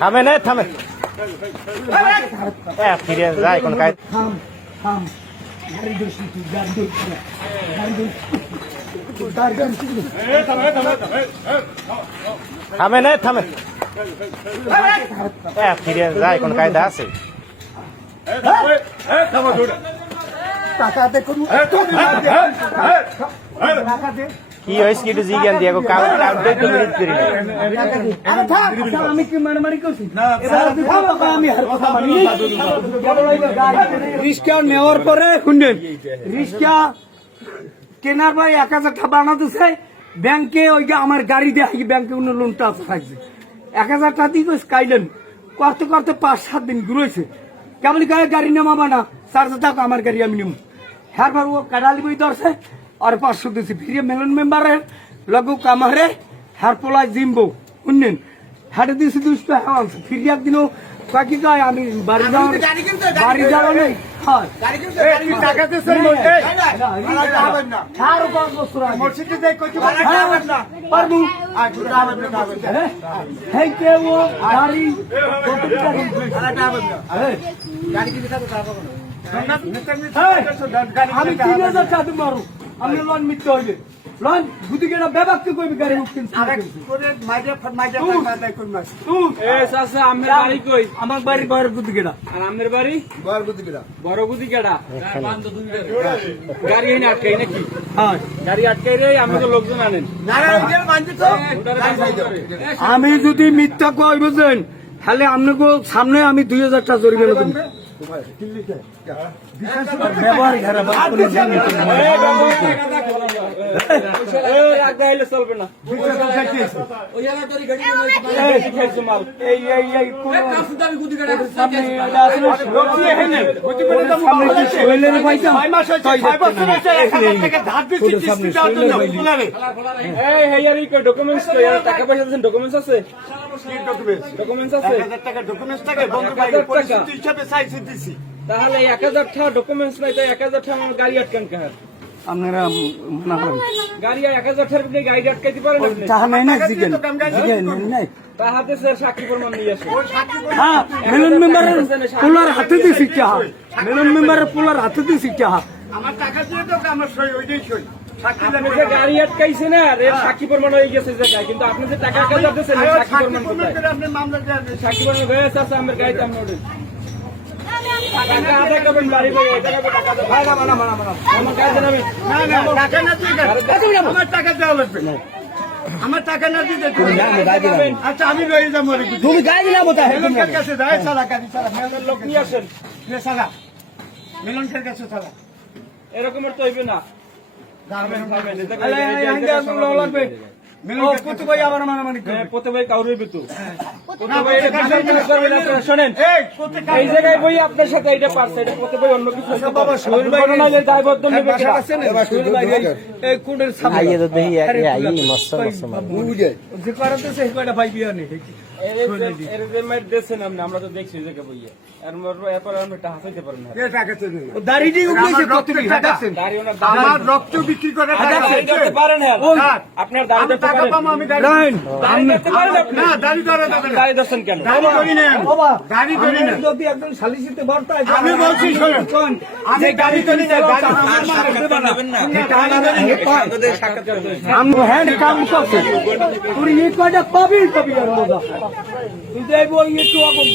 থামে না থামে ফিরে যায় কোন কাজ থামে না থামে ফিরে যায় কোন কায়দা আছে কি হয়েছে কি একটু জিজ্ঞান দিয়ে আমি কি মারামারি করছি রিক্সা নেওয়ার পরে শুনলেন রিক্সা কেনার ভাই 1000 টাকা বানাতেছে ব্যাংকে ওই যে আমার গাড়ি দিয়ে ব্যাংকে অন্য লোনটা থাকছে 1000 টাকা দিয়ে কাইলেন করতে করতে 5-7 দিন ঘুরেছে কেমন গাড়ি নেওয়া না 400 টাকা আমার গাড়ি আমি নেব হ্যাঁ ও কাটালি বই ধরছে আর 500 দিয়েছি ফিরে মেলন মেম্বারের লগু কামারে হ্যার পোলায় জিম্বো শুনলেন হাটে দিয়েছি 200 টাকা আনছে ফিরে একদিনও বাকি গায়ে আমি বাড়ি যাওয়া নেই আমি 3000 টাকা মারু আমি লোন মিথ্যে হইলে লোন গুদি কেনা বেবাক কি কইবি গাড়ি উঠতেন আমার বাড়ি বড় গুদি কেনা আর আমার বাড়ি বড় গুদি কেনা গাড়ি এনে আটকাই নাকি হ্যাঁ গাড়ি আটকাই রে আমি তো লোকজন আনেন আমি যদি মিথ্যা কই বুঝেন তাহলে আপনাকে সামনে আমি 2000 টাকা জরিমানা দেব ডকুমেন্টস আছে তাহলে 1000 টাকা ডকুমেন্টস নাই তো 1000 টাকা আমার গাড়ি আটকান কার আপনারা মানা করেন গাড়ি 1000 টাকার উপরে গাড়ি আটকাইতে পারেন আপনি টাকা নাই না জিগেন নাই তাহাতে স্যার সাক্ষী প্রমাণ নিয়ে আসুন হ্যাঁ মেলন মেম্বারের পোলার হাতে দিয়ে শিক্ষা মেলন মেম্বারের পোলার হাতে দিয়ে শিক্ষা আমার টাকা দিয়ে তো আমরা সই ওইটাই সই আপনি যে গাড়ি আটকাইছে না এর সাক্ষী প্রমাণ হয়ে গেছে জায়গায় কিন্তু আপনি যে টাকা কাটা দিয়েছেন সাক্ষী প্রমাণ কোথায় আপনি মামলা সাক্ষী প্রমাণ হয়েছে আছে আমার গাড়িতে আমরা ওঠেন টাকা আদা করবেন বাড়ি ভাই এটা কত টাকা দাও ভাই না আমার কাছে না টাকা না দিই আমার টাকা দেওয়া লাগবে আমার টাকা না দিতে আচ্ছা আমি লয়ে যাব তুমি গাড়ি দিলাম ওটা মেলনের কাছে যায় সারা গাড়ি সারা মেলনের লোক নিয়ে আসেন নে সারা মেলনের কাছে সারা এরকমের তো হইবে না যাবেন লাগবে পতে ভাই আবার মারামারি করে পতে ভাই কাউরে বিতু পতে ভাই এটা করবে না শুনেন এই জায়গায় বই আপনার সাথে এটা পারছে এটা পতে ভাই অন্য কিছু বাবা শহীদ ভাই নালে দায়বদ্ধ নেবে আছে না শহীদ ভাই এই কোডের সামনে আইয়ে তো দেই আই মস্ত বুঝে যে করতে সেই কয়টা ভাই বিয়া নেই এর যে মার দেন আমরা তো দেখছি যে বইয়ে আর এরপর আমরা টাকা হইতে পারেন না কে টাকা চলে দাড়িটি উঠেছে কত কি হাজারছেন দাড়ি ওনা আমার রক্ত বিক্রি করে টাকা দিতে পারেন হ্যাঁ আপনার দাড়ি টাকা পাম আমি দাড়ি দিতে পারেন না দাড়ি ধরে যাবেন দাড়ি দর্শন কেন দাড়ি করি না বাবা দাড়ি করি না যদি একদম সালিসিতে বার্তা আমি বলছি শুনুন আমি দাড়ি করি না দাড়ি আমার নেবেন না আপনাদের সাক্ষাৎ করতে আমি হ্যান্ড কাম করতে তুই এই কয়টা পাবি আর মজা তুই যাইবো একটু আগম